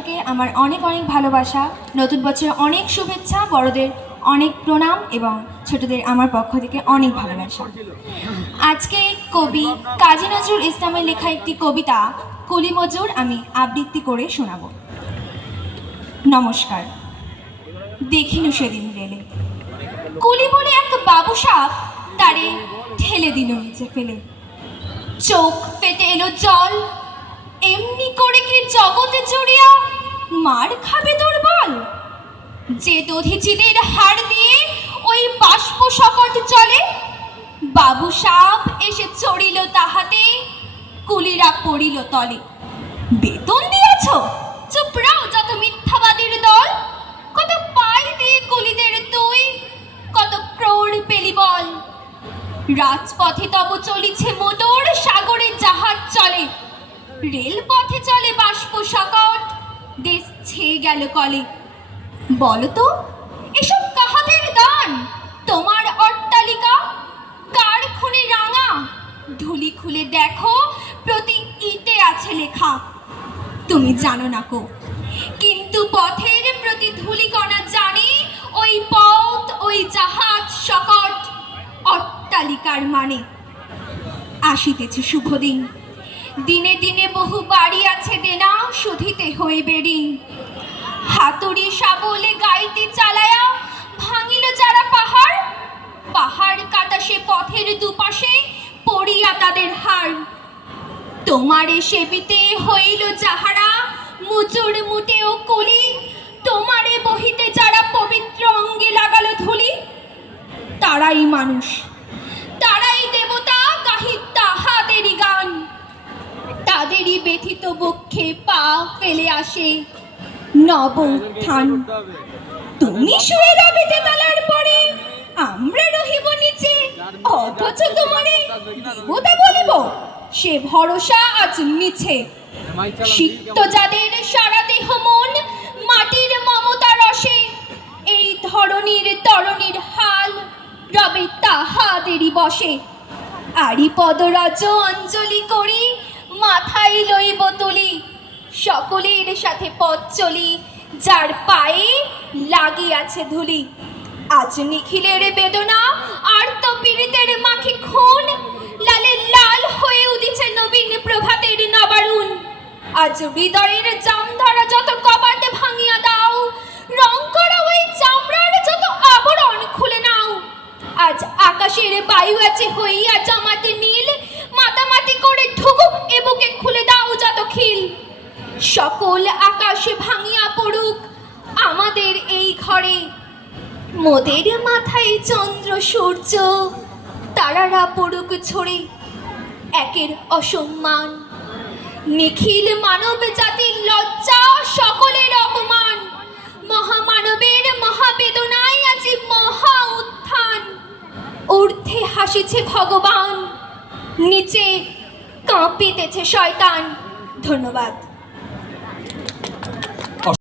সকলকে আমার অনেক অনেক ভালোবাসা, নতুন বছরে অনেক শুভেচ্ছা, বড়দের অনেক প্রণাম এবং ছোটদের আমার পক্ষ থেকে অনেক ভালোবাসা। আজকে কবি কাজী নজরুল ইসলামের লেখা একটি কবিতা কুলি মজুর আমি আবৃত্তি করে শোনাব। নমস্কার। দেখিনু সেদিন রেলে কুলি বলে এক বাবু সাপ তারে ঠেলে দিল নিচে ফেলে, চোখ ফেটে এলো জল, এমনি করে কি জগতে চড়িয়া মার খাবে দুর্বল? যে দধিচিদের হাড় দিয়ে ওই বাষ্প সকট চলে, বাবু সাপ এসে চড়িল তাহাতে, কুলিরা পড়িল তলে। বেতন দিয়েছ? চুপ রাও যত মিথ্যাবাদীর দল, কত পাই দিয়ে কুলিদের তুই, কত ক্রোড় পেলি বল। রাজপথে তব চলিছে মোটর, সাগরে জাহাজ চলে, রেলপথে চলে বাষ্প সকট, দেশ ছেয়ে গেল কলে। বলতো এসব কাহাদের দান? তোমার অট্টালিকা কার খুনে রাঙা? ধুলি খুলে দেখো প্রতি ইটে আছে লেখা। তুমি জানো না কো, কিন্তু পথের প্রতি ধূলিকণা জানে ওই পথ, ওই জাহাজ সকট, অট্টালিকার মানে। আসিতেছে শুভ দিন, দিনে দিনে বহু বাড়ি আছে দেনা, শুধিতে হইবে ঋণ। হাতুড়ি শাবলে গাইতে চালায়া ভাঙিল যারা পাহাড়, পাহাড় কাটা সে পথের দুপাশে পড়িয়া তাদের হাড়। তোমারে সেবিতে হইল যাহারা মুচুর মুটে ও কুলি, তোমারে বহিতে যারা পবিত্র অঙ্গে লাগালো ধুলি, তারাই মানুষ, তারাই দেবতা, গাহি তাহাদেরই গান। তাদেরই ব্যথিত বক্ষে পা ফেলে আসে নব উত্থান। তুমি শুয়ে রবে তেতলার পরে, আমরা রহিব নিচে, অথচ তোমারে দেবতা বলিব, সে ভরসা আজ মিছে। সিক্ত যাদের সারা দেহ মন মাটির মমতা রসে, এই ধরনীর তরণীর হাল রবে তাহাদেরই বসে। আরি পদরজ অঞ্জলি করি, মাথায় লইব তুলি, সকলের সাথে পথ চলি, যার পায়ে লাগিয়াছে ধুলি। আজ নিখিলের বেদনা আর তো পীড়িতের মাখি খুন, লালে লাল হয়ে উদিছে নবীন প্রভাতের নবারুণ। আজ হৃদয়ের জামধারা যত কবাট ভাঙিয়া দাও, রং করা ওই চামড়ার যত আবরণ খুলে নাও। আজ আকাশের বায়ু আছে হইয়া জমাতে নীল, মাতামাতি করে ঢুকুক এ বুকে খুলে দাও যত খিল। সকল আকাশে ভাঙিয়া পড়ুক আমাদের এই ঘরে, মোদের মাথায় চন্দ্র সূর্য তারারা পড়ুক ঝরে। একের অসম্মান নিখিল মানব জাতির লজ্জা, সকলের অপমান। মহামানবের মহাবেদনায় আজি মহা উত্থান। ঊর্ধ্বে হাসিছে ভগবান, নিচে কাঁপিতেছে শয়তান। ধন্যবাদ।